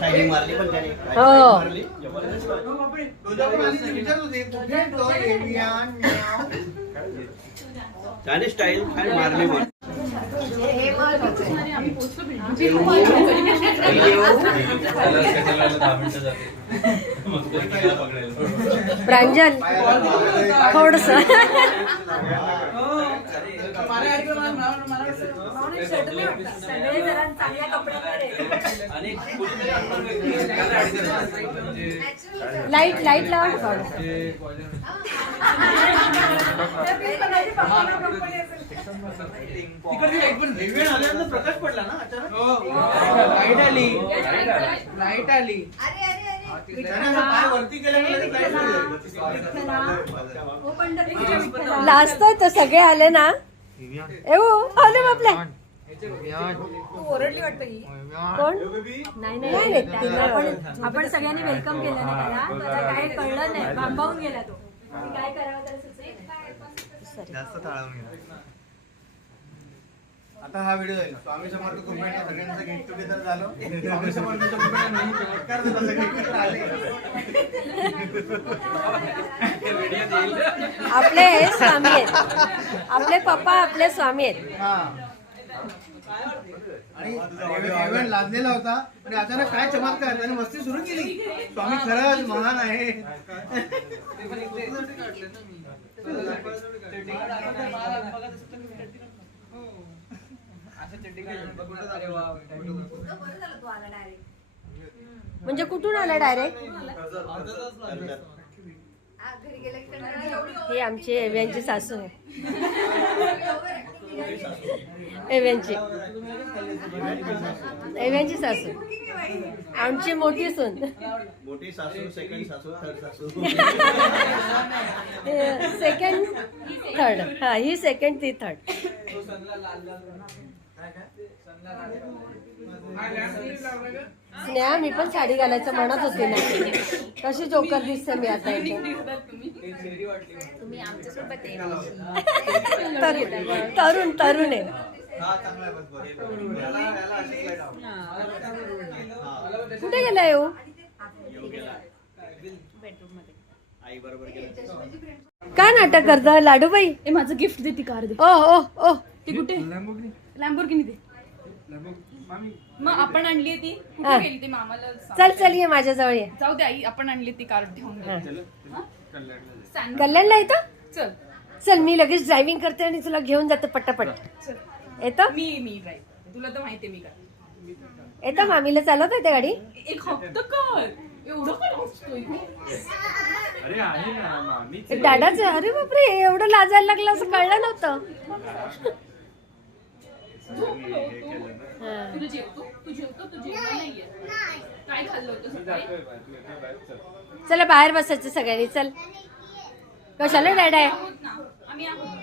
Shining मारली पण त्याने. हो. मारली. जबरदस्त त्याने स्टाईल काय मारली मग प्रांजल थोडस. लाइट लाइट लावा. थोडंसं. प्रकाश पडला ना अचानक? लाइट आली. लाइट आली. त्याने असं पाय वरती केला की लगेच light गेली. लाजतोय तर सगळे आले ना. येऊ आले बापले. ओरडली वाटतं ही कोण? नाही नाही, नाही, आपण आपण सगळ्यांनी वेलकम केलं ना त्याला त्याला काय कळलं नाही. बांबावून गेला तो. काय करावं त्याला जास्त ताळावून गेला. आता हा व्हिडिओ जाईल स्वामी समर्थ कुंभेण्या सगळ्यांचं गेट टुगेदर झालं. स्वामी कुंभेण्या नेहमी चमत्कार झाला सगळे एकत्र आले. आपले स्वामी आहेत. आपले पप्पा आपले स्वामी आहेत. हा. आणि एव्हन लादलेला होता. आणि अचानक काय चमत्कार त्याने मस्ती सुरू केली. स्वामी खरंच महान आहे. म्हणजे कुठून आला डायरेक्ट हे आमची एव्यांची सासू आहे. एव्यांची. एव्यांची सासू. आमची मोठी सून. मोठी सासू सेकंड सासू थर्ड सासू. सेकंड थर्ड हा ही सेकंड ती थर्ड स्नेहा मी पण साडी घालायचं म्हणत होते ना. कशी जोकर दिसते मी आता इथे. तुम्ही आमच्यासोबत तरुण तरुण आहे. हा. कुठे गेला येऊ? काय नाटक करता लाडूबाई? माझं गिफ्ट दे ती कार दे. ओ ओ ओ. ती कुठे? लॅम्बोर्गिनी दे. मग आपण आणली ती. कुठे गेली ती? मामाला सांग. चल चल ये माझ्याजवळ ये. जाऊ दे आई आपण आणली ती कार ठेवून. दे. हा? सांग. कल्याणला येतं? चल. चल मी लगेच ड्रायव्हिंग करते आणि तुला घेऊन जाते पटापट. चल. येतं? मी मी ड्राईव्ह तुला तर माहितीये मी काय. येतं मामीला चालवत येते गाडी? एक हप्ता कर. एवढं काय हसतोय दादाच अरे बापरे एवढं लाजायला लागलं असं कळलं नव्हतं. तुला जेवतो? तू जेवतो? तू जेवला नाहीये. काय खाल्लं होतं सकाळी? चला बाहेर बसायचं सगळ्यांनी. चल. कशाला डॅड आहे आहोत ना. आम्ही आहोत.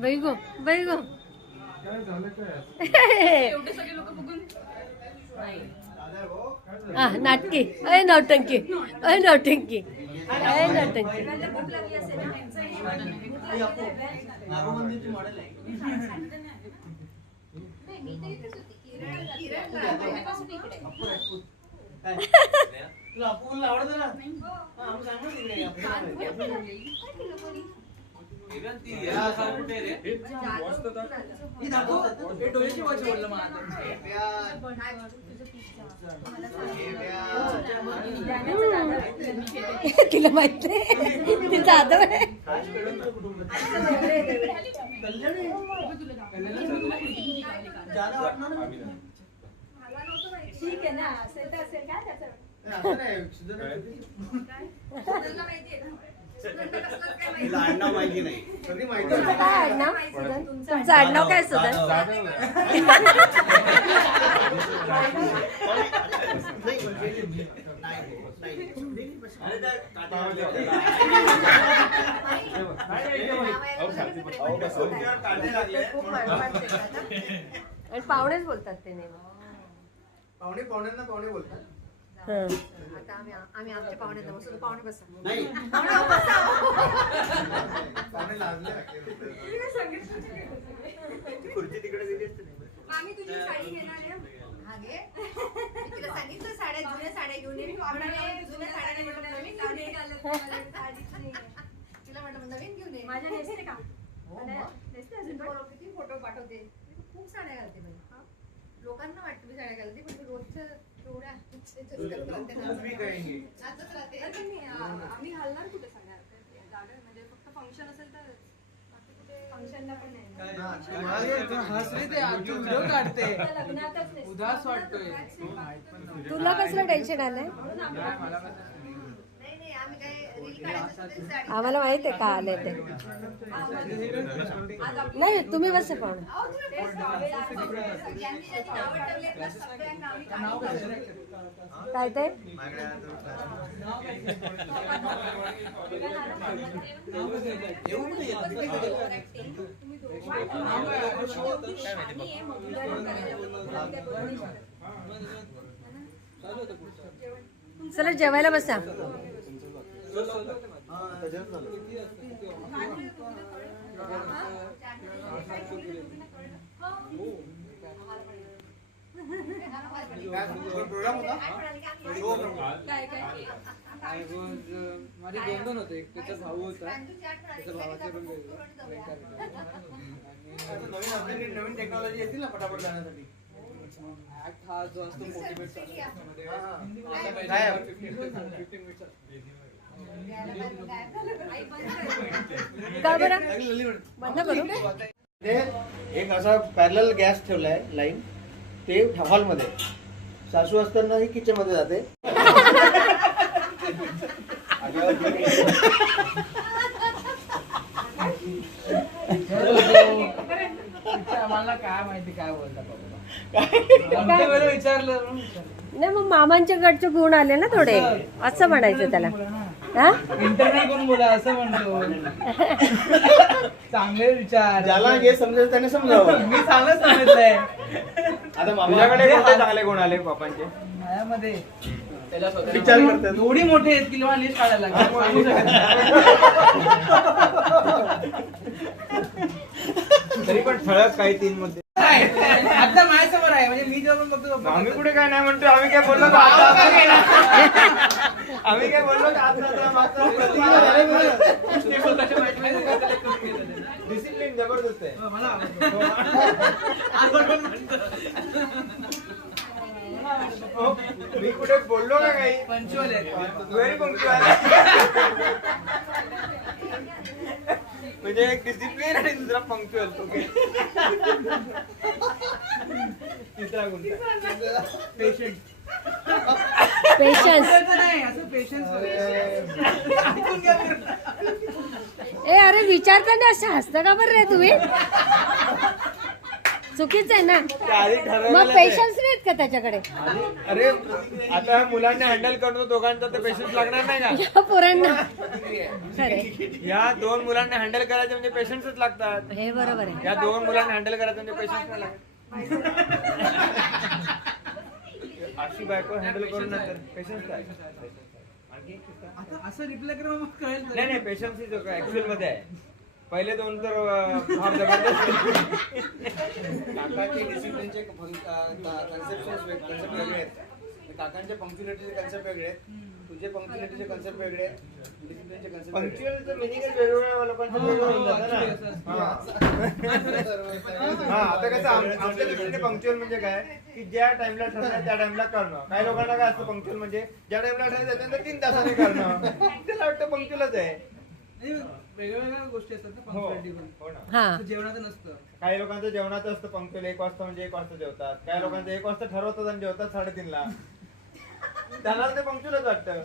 बाई गो बाई गो एवढे सगळे लोक बघून? नाही. हा नाटकी. अय नौटंकी. अय नौटंकी. मॉडेल आहे तुला अपूला आवडतं ना हा, सांगू तिकडे तिला माहीत नाही? आहे. ठीक आहे ना. असेल तर असेल काय त्याचं? नाही, सुधारणा तिला आडनाव माहिती नाही. सगळी माहिती तुमचं आहे. काय आडनाव सुधन? तुमचं आडनाव काय आणि पाहुणेच बोलतात ते नेहमी. पाहुणे पाहुण्यांना पाहुणे बोलतात. हं. आम्ही आमच्या पाहुण्यात बसतो पाहुणे बसा. खुर्ची तिकडे दिली असती नाही. आम्ही तुझी साडी घेणार आहे. मी तिला सांगितलं साड्या जुन्या साड्या घेऊन ये. म्हणाले, जुन्या साड्या नाही म्हटलं, नवीन घेऊन ये. तिला म्हटलं नवीन घेऊन ये. माझ्या नेसते का? हो नाही, मग. नेसते अजून पण. बरोबर, किती फोटो पाठवते. मी खूप साड्या घालते बाई लोकांना वाटतं मी साड्या घालते पण मी रोजच्या तेवढ्या आम्ही कुठे जागा म्हणजे फक्त फंक्शन असेल तर बाकी कुठे फंक्शनला पण नाही. ना. अरे तू हसली ते तू व्हिडिओ काढते. आता लग्नातच नेसते. उदास वाटतोय. लग्नातच हो. तुला कसलं टेन्शन आलंय? आम्हाला माहीत आहे का आले ते? नाही तुम्ही बस पण काय ते? चला जेवायला बसा. प्रोग्राम होता माझे दोन दोन होते एक त्याचा भाऊ होता त्याच्या भावाचे पण नवीन नवीन टेक्नॉलॉजी येतील ना पटापट जाण्यासाठी ऍक्ट हा. जो असतो मोटिवेट फिफ्टीन मिनिट्स का बरं? लागली लल्ली म्हणे. बंद करू. ते एक असा पॅरल गॅस ठेवलाय लाईन ते हॉलमध्ये सासू असताना ही किचनमध्ये जाते. मला काय माहिती काय बोलता बाबा? आमच्या वेळेला विचारलं म्हणून विचारलं. नाही मग मामांच्या कडचे गुण आले ना थोडे. असं म्हणायचं त्याला. हा? इंटरनेट कोण बोला असं म्हणतो. चांगले विचार. ज्याला जे समजेल त्याने समजावं. मी चांगलं समजलंय. आता मामा तुझ्याकडे कोणते चांगले गुण आले माझ्यामध्ये विचार करतात. एवढी मोठी आहेत की मला लिस्ट काढायला लागली. सांगू शकत नाही. तरी पण ठळक काही तीन मध्ये. आता माझ्यासमोर आहे म्हणजे मी जेव्हा बघतो आम्ही कुठे काय नाही म्हणतो आम्ही काय बोललो का आता आता काय नाही. आम्ही काय बोललो का आता आता जबरदस्त आहे. मला आवडतं. हो, मी कुठे बोललो का काही? पंचुअल आहेत व्हेरी पंक्च्युअल म्हणजे एक डिसिप्लिन आणि दुसरा पंक्च्युअल ओके तिसरा गुण पेशंट पेशन्स नाही असं. ए अरे विचारताना असं हसता का बरं रे तुम्ही? चुकीच आहे ना? मग. पेशन्स का त्याच्याकडे? अरे आता मुलांना हँडल करणं दोघांचा तर पेशन्स लागणार नाही का या पोरांना. खरे या दोन मुलांना हँडल करायचे म्हणजे पेशन्सच लागतात. हे बरोबर आहे. या दोन मुलांना हँडल करायचं म्हणजे पेशन्स नाही लागत. अशी बायको हँडल करून नंतर पेशन्स काय आता असं रिप्लाय करा मग कळेल. नाही नाही पेशन्स ऍक्च्युअलमध्ये आहे. पहिले दोन तर अं, फार जबरदस्त. काकाचे डिसिप्लिनचे कन्सेप्ट वेगळे आहेत. काकांचे पंक्च्युलिटीचे कन्सेप्ट वेगळे आहेत. तुझे पंक्च्युलिटीचे कन्सेप्ट वेगळे डिसिप्लिनचे कन्सेप्ट पंक्च्युअलचं मिनिंगच वेगवेगळ्या लोकांचं. हा आता कसं आम- आमच्या दृष्टीने पंक्च्युअल म्हणजे काय? की ज्या टाइमला ठरलं त्या टाइमला करणं. काही लोकांना काय असतं पंक्च्युअल म्हणजे ज्या टाइमला ठरलं त्याच्यानंतर तीन तासाने करणं. त्याला वाटतं पंक्च्युअलच आहे. नाही, वेगळ्या वेगळ्या गोष्टी असतात ना हो. पण. हो ना. हा. असं जेवणाचं नसतं. काही लोकांचं जेवणाचं असतं पंक्च्युअल एक वाजता म्हणजे एक वाजता जेवतात. काही लोकांचं एक वाजता ठरवतात आणि जेवतात साडेतीनला. त्यांना ते पंक्च्युअलच वाटतं.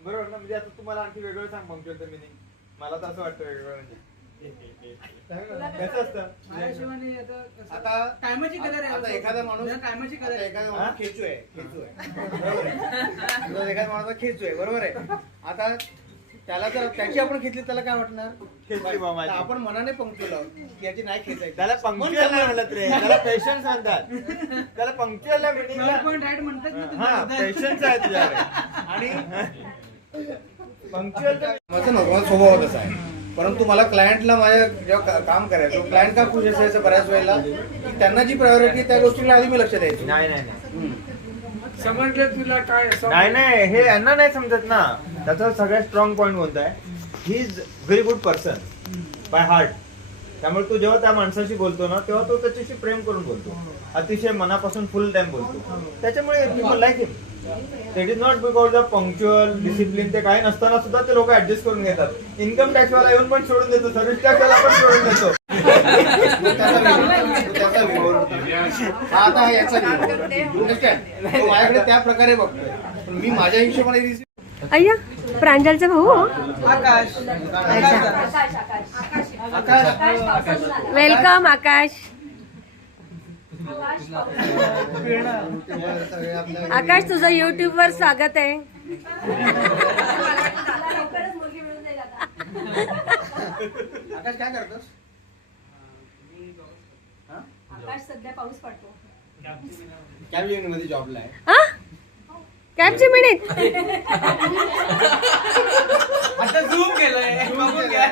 बरोबर ना? म्हणजे आता तुम्हाला आणखी वेगळं सांग पंक्च्युअलचं मिनिंग मला तर असं वाटतं वेगळं म्हणजे. कसं असतं? माझ्या हिशोबाने आता कसं- आता टायमाची आता एखादा माणूस टायमाची आता आहे. एखादा माणूस खेचू आहे खेचू आहे. बरोबर आहे? जर एखादा माणूस खेचू आहे बरोबर आहे? आता त्याला जर त्याची आपण खेचली त्याला काय वाटणार? खेचली बा माझी. तर आपण मनाने पंक्चुअल आहोत याची नाही खेचायची. त्याला पंक्च्युअल नाही म्हणत रे. त्याला पेशन्स म्हणतात. त्याला राईट म्हणतात ना तुम्ही. हा पेशन्स आहे तुझ्याकडे. आणि पंक्च्युअल माझा नॉर्मल स्वभाव तसा आहे. परंतु मला क्लायंटला माझ्या जेव्हा काम करायचं क्लायंट का खुश असायचं बऱ्याच वेळेला की त्यांना जी प्रायोरिटी त्या गोष्टीला आधी मी लक्ष द्यायचो. नाही नाही नाही. समजलं तुला काय नाही नाही हे यांना नाही समजत ना. त्याचा सगळ्यात स्ट्रॉंग पॉईंट कोणता आहे? He is very good person by heart त्यामुळे तू जेव्हा त्या माणसाशी बोलतो ना तेव्हा तो त्याच्याशी प्रेम करून बोलतो. अतिशय मनापासून फुल टाइम बोलतो. त्याच्यामुळे people like him it is not because of punctual discipline ते काही नसताना सुद्धा ते लोक ऍडजस्ट करून घेतात. इन्कम टॅक्स वाला येऊन पण सोडून देतो. सर्व्हिस टॅक्स वाला पण सोडून देतो. हा आता हा याचा माझ्याकडे त्या प्रकारे बघतोय. पण मी माझ्या हिशोबाने अय्या प्रांजलचा भाऊ आकाश. आकाश. वेलकम आकाश. आकाश तुझं युट्यूब वर स्वागत आहे. आकाश काय करतोस? हा? आकाश सध्या पाऊस पडतो. कॅब युनियनमध्ये जॉबला आहे. हा? कॅबची मिनिट आता झूम केलंय. बघून घ्या.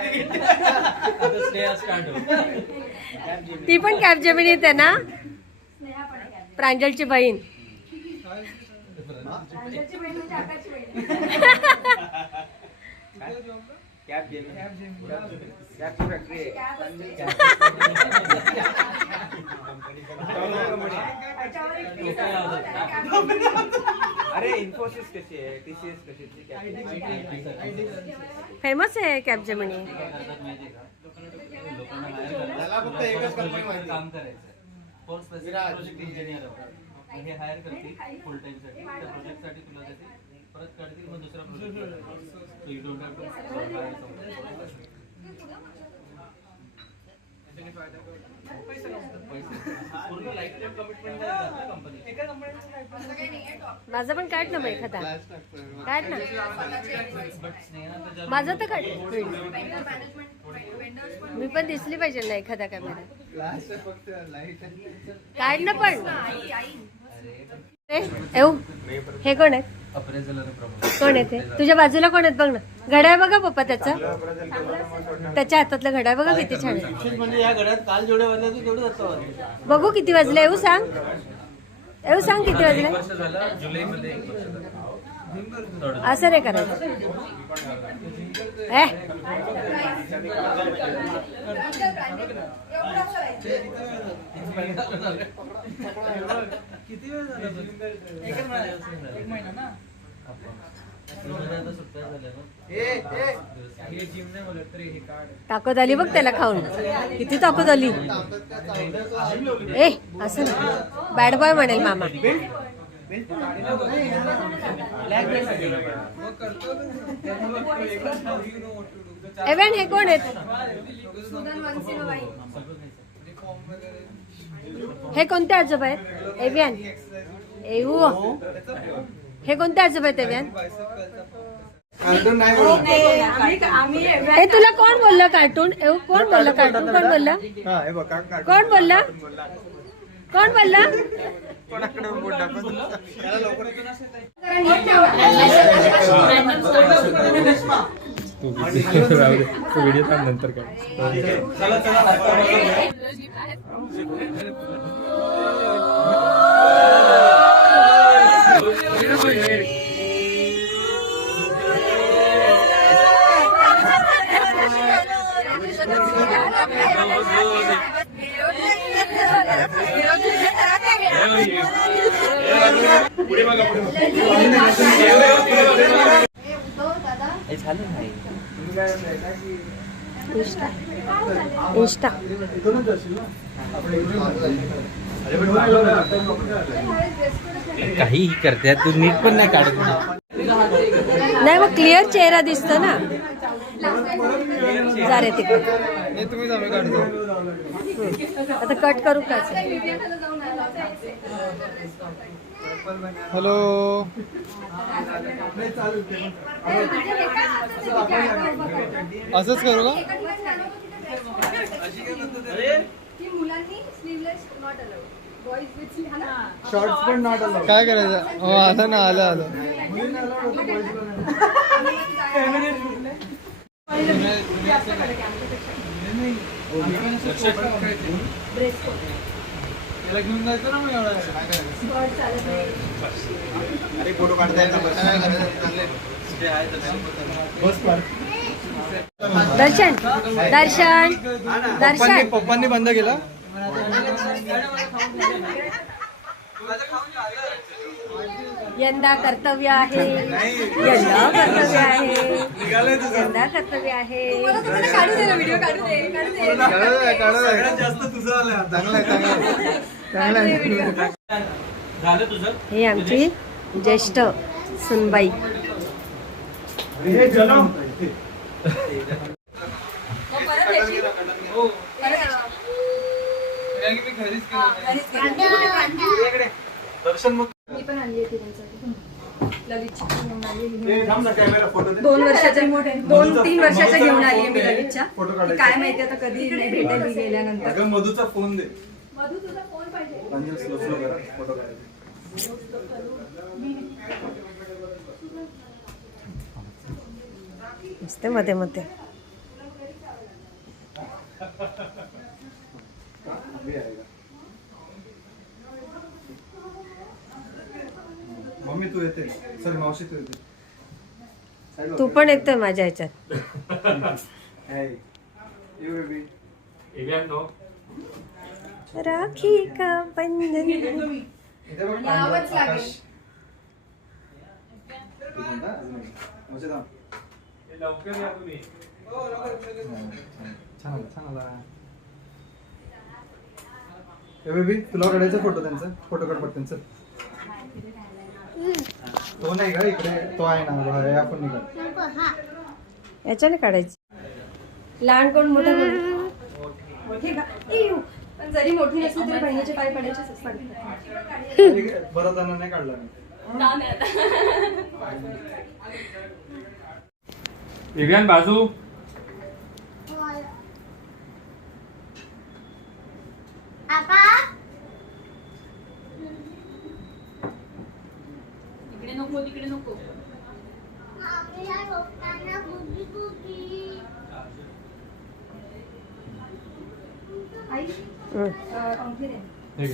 ती पण कॅब जेमिनीत आहे ना स्नेहा पण आहे कॅब प्रांजलची बहीण. अरे इन्फोसिस कशी आहे टीसीएस कशी आहे फेमस आहे कॅब जेमिनी त्याला फक्त एकच कंपनी माहिती काम आहे. करायचं विराज. प्रोजेक्ट इंजिनियर हे हायर करतील फुल टाइमसाठी. त्या प्रोजेक्टसाठी तुला देतील परत काढतील मग दुसरा project you don't have life top. माझं पण काढ ना मग एखादा. काढ ना. माझं तर काढ. मी पण दिसली पाहिजे ना एखादा कॅमेरा काढ ना पण. येऊ हे कोण आहेत? कोण आहेत हे? तुझ्या बाजूला कोण आहेत? बघ ना. घड्याळ बघा पप्पा त्याचं. त्याच्या हातातलं घड्याळ बघा किती छान आहे. म्हणजे बघू किती वाजले. येऊ सांग. येऊ सांग किती वाजले. असं नाही करायचं. ए. किती वेळ झाला ताकद आली बघ त्याला खाऊन. किती ताकद आली? ए असं बॅड बॉय म्हणेल मामा. एव्हन हे कोण आहेत? हे कोणते आजोबा आहेत? एव्हियन एऊ हे कोणते आजोबा आहेत आम्ही हे तुला कोण बोललं कार्टून कोण बोललं कार्टून कोण बोललं? कोण बोललं. कोण बोललं? कोणाकडे बोट दाखवतो? त्याला लवकर चला चला इंस्टा इंस्टा काही करते तू नीट पण नाही काढत. नाही मग क्लिअर चेहरा दिसतो ना. जा रे तिकडे. तुम्ही आम्ही काढतो. आता कट करू का? हॅलो. असंच करू का? अलाउड शॉर्ट्स पण नॉट आलं काय करायचं? हो आलं ना आलं आलं. जास्त त्याला घेऊन जायचं ना मग एवढा अरे फोटो काढता बस. दर्शन दर्शन दर्शन. पप्पांनी बंद केला? यंदा कर्तव्य आहे. यंदा कर्तव्य आहे. यंदा कर्तव्य आहे. काढू दे ना व्हिडिओ काढू दे काढू दे. जास्त तुझं चांगलं आहे. ही आमची ज्येष्ठ सुनबाई. दर्शन फोटो दे. दोन वर्षाच्या दोन तीन वर्षाच्या घेऊन आली मी काढायचा. काय माहिती आता कधी नाही भेटेल गेल्यानंतर. अगं मधूचा फोन दे. मधू तुझा फोन पाहिजे अंजल स्लो स्लो करा फोटो मध्ये मध्ये मम्मी तू येते सॉरी मावशी तू येते. तू पण येतोय माझ्या ह्याच्यात Hey. You baby. राखी का बंधन? लागेल. बेबी तुला काढायचा फोटो त्यांचा फोटो काढ पटकन चल तो नाही का इकडे तो आहे ना आपण निघाल याच्याने काढायची. लहान कोण मोठं मोठी का? जरी मोठी नसली तरी बहिणीचे पाय पडायचेच असतात. बरं त्यांना नाही काढला मी. बाजू इकडे नको तिकडे नको आई हं. अं, अंगठी दे.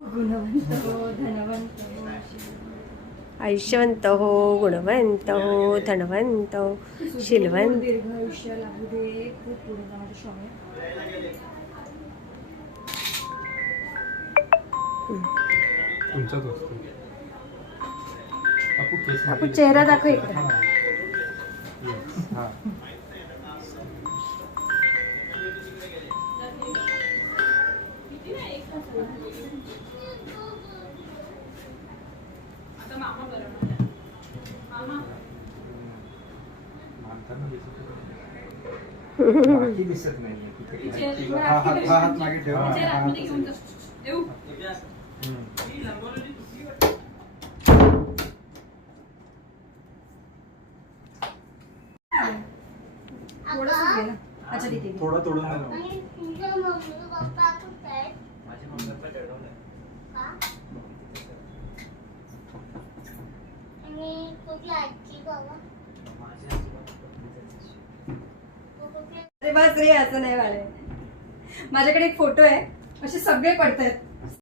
गुणवंत हो धनवंत हो आयुष्यवंत हो गुणवंत हो धनवंत हो शिलवंत. दीर्घ आयुष्य लागू दे खूप पुढे जा माझ्या स्वामी आपण चेहरा दाखव बाकी दिसत नाही. हा हात हा हात मागे ठेव. हा हात थोडंसं घे ना. अच्छा तिथे घे. ते बस रे असं नाही वाळे माझ्याकडे एक फोटो आहे. असे सगळे पडतायत.